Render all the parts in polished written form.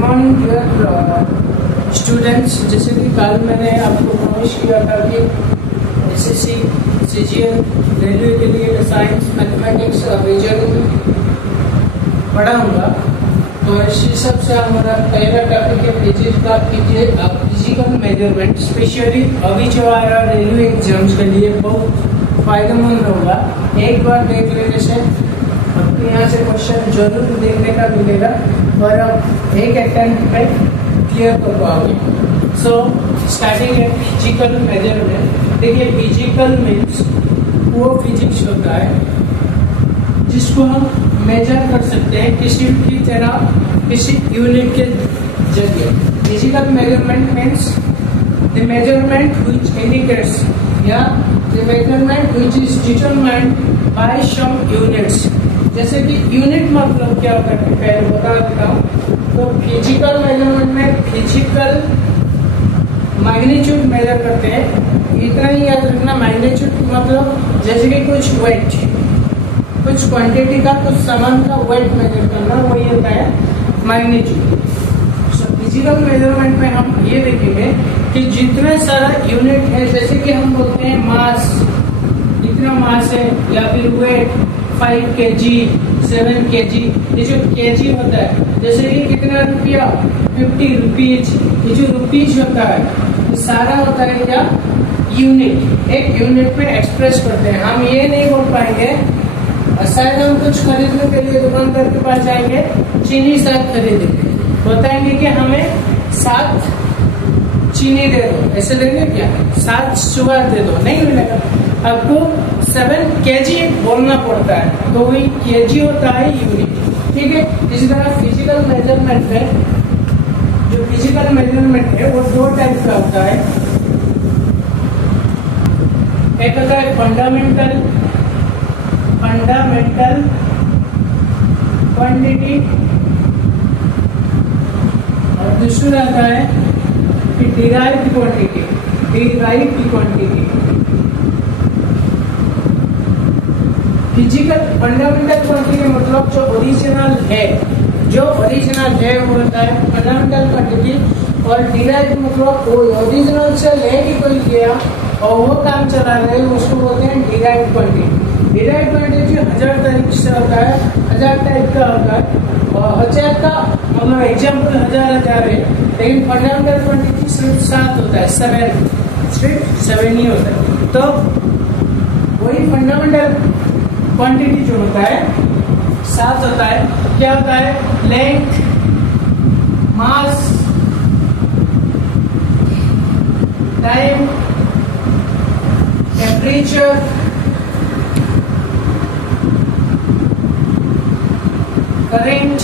Morning dear students. जैसे कि कल मैंने आपको प्रॉमिस किया था कि एसएससी सीजीएल रेलवे के लिए साइंस मैथमेटिक्स और रीजनिंग पढ़ाऊंगा। तो इस हिसाब से हमारा पहला टॉपिक है फिजिकल मेजरमेंट। स्पेशली अभी जो आ रहा रेलवे एग्जाम्स के लिए बहुत फायदेमंद होगा। एक बार देख लेने से आपको यहाँ से क्वेश्चन जरूर देखने का मिलेगा और आप एक अटेम्प्ट पे क्लियर कर पाओगे। सो स्टार्टिंग है फिजिकल मेजरमेंट। देखिए फिजिकल मीन्स वो फिजिक्स होता है जिसको हम मेजर कर सकते हैं किसी भी तरह किसी यूनिट के जरिए। Physical measurement means the measurement which indicates या the measurement which is determined by some units. जैसे कि यूनिट मतलब क्या होता है पहले बता देता हूँ। तो फिजिकल मेजरमेंट में फिजिकल मैग्नीट्यूड मेजर करते हैं। इतना ही याद रखना, मैग्नीट्यूड मतलब जैसे कि कुछ वेट, कुछ क्वांटिटी का कुछ सामान का वेट मेजर करना, वही होता है मैग्नीट्यूड। फिजिकल मेजरमेंट में हम ये देखेंगे कि जितना सारा यूनिट है, जैसे कि हम बोलते हैं मास, इतना मास है, या फिर वेट 5 kg 7 kg। ये जो kg होता है, जैसे कि कितना रुपया 50 रुपीज, ये जो रुपीज होता है ये सारा होता है क्या यूनिट। एक यूनिट में एक्सप्रेस करते हैं। हम ये नहीं बोल पाएंगे शायद हम कुछ खरीदने के लिए दुकानदार के पास जाएंगे, चीनी शायद खरीदेंगे, बताएंगे कि हमें 7 चीनी दे दो, ऐसे देंगे क्या 7 शुगर दे दो, नहीं मिलेगा। आपको 7 kg बोलना पड़ता है, तो वही kg होता है यूनिट। ठीक है। इसी तरह फिजिकल मेजरमेंट में जो फिजिकल मेजरमेंट है वो 2 टाइप का होता है। एक होता है फंडामेंटल क्वांटिटी और दूसरा आता है कि derived quantity. Physical fundamental quantity मतलब जो ओरिजिनल है वो होता है फंडामेंटल क्वांटिटी। और डिराइव्ड मतलब वो ओरिजिनल से लेके कोई गया और वो काम चला रहे हैं, उसको बोलते हैं डिराइव्ड क्वांटिटी। डिराइव्ड क्वांटिटी 1000 तरीके से होता है, 1000 टाइप का होता है। और 1000 का मतलब एग्जाम्पल 1000 है, लेकिन फंडामेंटल क्वांटिटी सिर्फ 7 होता है, 7 ही होता है। तो वही फंडामेंटल क्वांटिटी जो होता है 7 होता है। क्या होता है? Length, mass, time, temperature, current,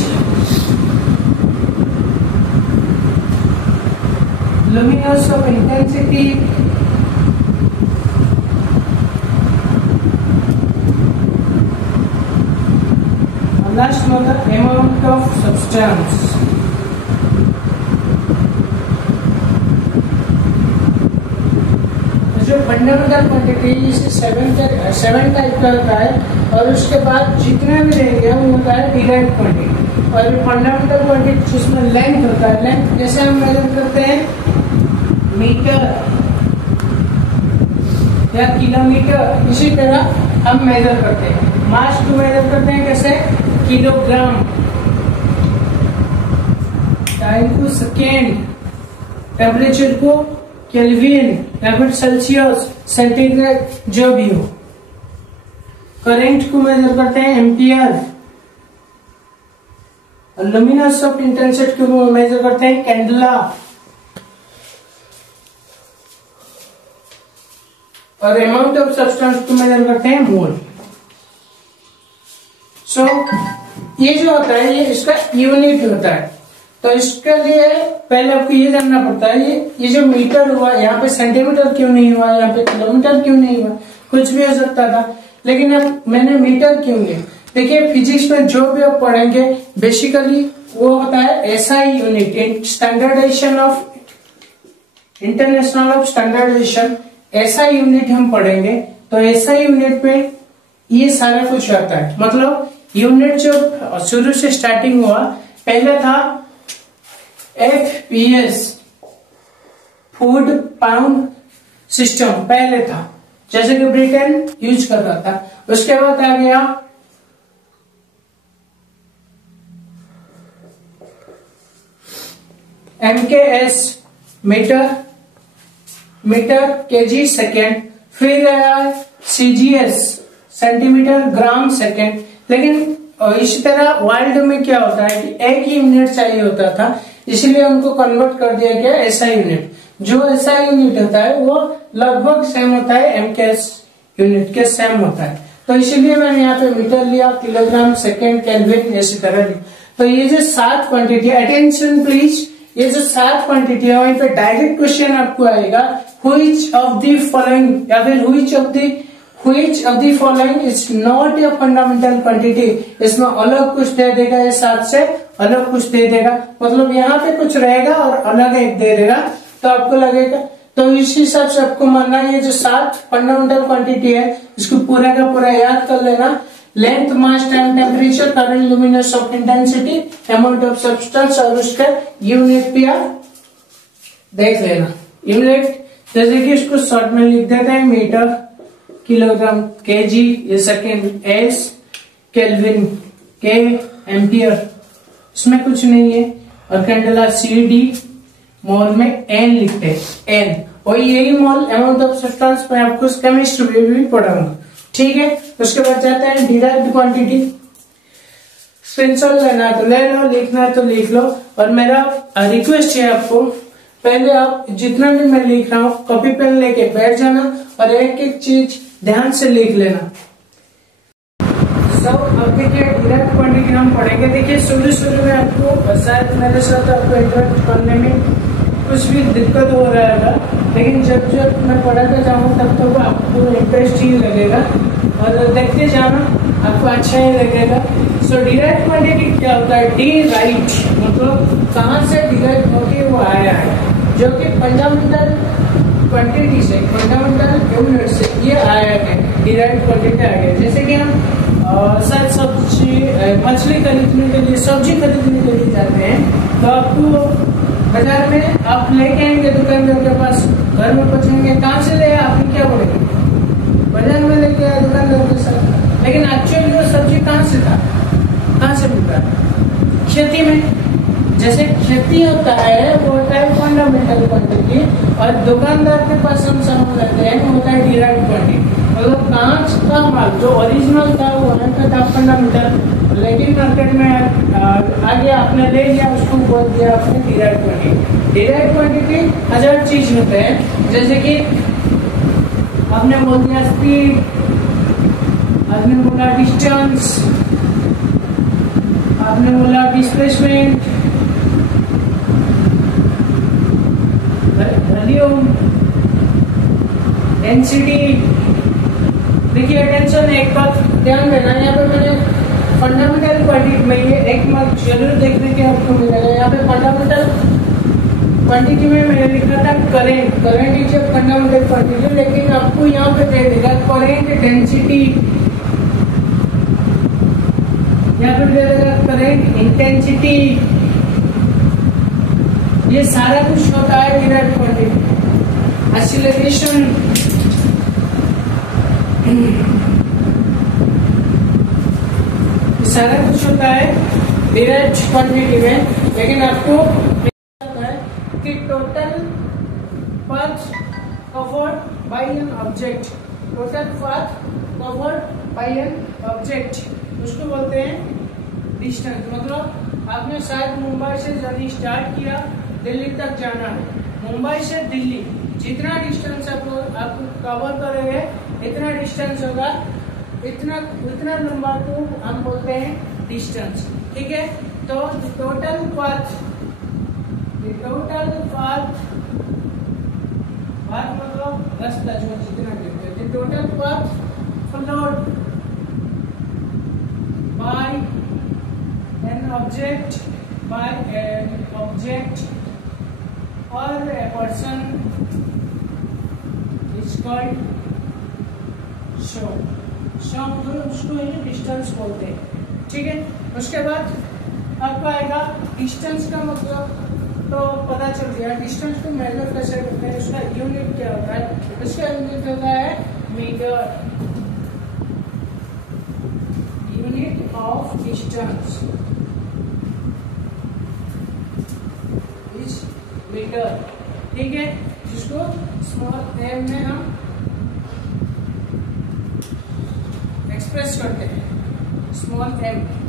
luminous of intensity, and last one the amount of substance। जो फंडामेंटल क्वांटिटी इसे 7 टाइप का होता है, और उसके बाद जितना भी रहेगा वो होता है डिराइव्ड क्वांटिटी। और फंडामेंटल क्वांटिटी जिसमें लेंथ होता है, लेंथ जैसे हम मेजर करते हैं मीटर या किलोमीटर, इसी तरह हम मेजर करते हैं। मास को मेजर करते हैं कैसे? किलोग्राम। टाइम को सेकेंड, टेम्परेचर को केल्विन या फिर सेल्सियस, सेंटीग्रेड, जो भी हो। करंट को मेजर करते हैं एम्पियर। लुमिनस ऑफ इंटेंसिटी को मेजर करते हैं कैंडला। और अमाउंट ऑफ सब्सटेंस को मेजर करते हैं मोल। सो ये जो होता है ये इसका यूनिट होता है। तो इसके लिए पहले आपको ये जानना पड़ता है ये जो मीटर हुआ, यहाँ पे सेंटीमीटर क्यों नहीं हुआ, यहाँ पे किलोमीटर क्यों नहीं हुआ, कुछ भी हो सकता था, लेकिन अब मैंने मीटर क्यों लिया। देखिए फिजिक्स में जो भी आप पढ़ेंगे बेसिकली वो होता है SI unit, standardization of international of standardization, SI unit हम पढ़ेंगे। तो एसआई यूनिट में ये सारा कुछ आता है। मतलब यूनिट जो शुरू से स्टार्टिंग हुआ, पहले था FPS फूड पाउंड सिस्टम पहले था, जैसे कि ब्रिटेन यूज कर रहा था। उसके बाद आ गया MKS मीटर केजी सेकेंड, फिर आया CGS सेंटीमीटर ग्राम सेकेंड। लेकिन इसी तरह वर्ल्ड में क्या होता है कि एक ही यूनिट चाहिए होता था, इसलिए उनको कन्वर्ट कर दिया गया SI यूनिट। जो SI यूनिट होता है वो लगभग सेम होता है MKS यूनिट के सेम होता है, तो इसीलिए मैंने यहाँ पे मीटर लिया, किलोग्राम सेकेंड केल्विन इसी तरह लिया। तो ये जो 7 क्वांटिटी, अटेंशन प्लीज, ये जो 7 क्वांटिटी है वहीं पे डायरेक्ट क्वेश्चन आपको आएगा व्हिच ऑफ द फॉलोइंग या फिर which of the following is not a fundamental quantity. इसमें अलग कुछ दे देगा, ये 7 से अलग कुछ दे देगा, मतलब यहाँ पे कुछ रहेगा और अलग एक दे देगा, तो आपको लगेगा। तो इस हिसाब से आपको मानना है ये जो 7 फंडामेंटल क्वांटिटी है इसको पूरा का पूरा याद कर लेना। Length, mass, time, temperature, current, luminous of intensity, amount of substance और उसका यूनिट भी आप देख लेना। यूनिट जैसे कि इसको शॉर्ट में लिख देते हैं, मीटर, किलोग्राम, केजी, ये सेकेंड, एस, केल्विन, के, एम्पियर, इसमें कुछ नहीं है। और कैंडेला CD, मोल में N लिखते हैं, N, और यही मोल अमाउंट ऑफ सब्सटेंस में आपको केमिस्ट्री में भी पढ़ाऊंगा, ठीक है। उसके बाद जाते हैं डिराइव्ड क्वांटिटी। स्क्रीनशॉट लेना है तो ले लो, लिखना है तो लिख लो। और मेरा रिक्वेस्ट है आपको, पहले आप जितना भी मैं लिख रहा हूँ कॉपी पेन लेके बैठ जाना और एक एक चीज ध्यान से लिख लेना। अब देखिए डिराइव्ड क्वांटिटी हम पढ़ेंगे। देखिए शुरू में आपको शायद मेरे साथ आपको इंटरेक्ट करने में कुछ भी दिक्कत हो रहा है, लेकिन जब जब मैं पढ़ाता जाऊँ तब तक आपको इंटरेस्ट ही लगेगा और देखते जाना, आपको अच्छा ही लगेगा। सो डिराइव्ड क्वांटिटी क्या होता है? डिराइव्ड मतलब कहाँ से डिराइव होके वो आया है, जो कि फंडामेंटल क्वांटिटी से, फंडामेंटल यूनिट से ये आया है, डिराइव्ड क्वांटिटी आ गया। जैसे कि हम शायद सब्जी मछली खरीदने के लिए, सब्जी खरीदने के लिए जाते हैं, तो आपको बाजार में आप लेके आएंगे दुकानदार के पास, घर में पहुंचेंगे, कहाँ से ले आपने क्या बोलेंगे? बाजार में लेके आए दुकानदार के साथ, लेकिन एक्चुअली वो सब्जी कहाँ से था, कहाँ से मिलता है? खेती में। जैसे खेती होता है वो होता है फंडामेंटल क्वांटिटी, और दुकानदार के पास हम सामान लेते हैं वो होता है डिराइव्ड क्वांटिटी। मतलब कांच का माल जो ओरिजिनल था वो वहाँ का था फंडामेंटल, लेकिन मार्केट में आगे आपने ले लिया, उसको बोल दिया आपने डिराइव्ड क्वांटिटी। डिराइव्ड क्वांटिटी 1000 चीज होते हैं, जैसे कि आपने बोल दिया स्पीड, आपने बोला डिस्टेंस, आपने बोला डिस्प्लेसमेंट, वॉल्यूम, डेंसिटी। देखिए अटेंशन, एक बात ध्यान देना, यहाँ पे मैंने फंडामेंटल क्वांटिटी में ये एक मार्क जरूर देखने के आपको मिलेगा। यहाँ पे फंडामेंटल क्वांटिटी में मैंने लिखा था current, current is a fundamental quantity, लेकिन आपको यहाँ पे दे देगा करेंट डेंसिटी, यहाँ पे दे देगा करेंट इंटेंसिटी। ये सारा कुछ होता है डिराइव्ड क्वांटिटी। एक्सीलरेशन, सारा कुछ होता है डिराइव्ड क्वांटिटी में, लेकिन आपको पता है कि total path covered by an object, total path covered by an object, उसको बोलते हैं डिस्टेंस। मतलब आपने शायद मुंबई से जर्नी स्टार्ट किया, दिल्ली तक जाना है, मुंबई से दिल्ली जितना डिस्टेंस आप कवर करोगे इतना डिस्टेंस होगा, इतना लंबा को हम बोलते हैं डिस्टेंस, ठीक है। तो टोटल पाथ मतलब रास्ता जो जितना गिरते हैं, total path followed by an object or a person is called shop, तो उसको ही डिस्टेंस बोलते हैं, ठीक है। उसके बाद आपका आएगा डिस्टेंस का मतलब तो पता चल गया डिस्टेंस टू मेजर कैसे करते हैं, उसका यूनिट क्या होता है, उसका यूनिट होता है metre, unit of distance is metre, ठीक है, जिसको स्मॉल एम में हम एक्सप्रेस करते हैं, स्मॉल एम।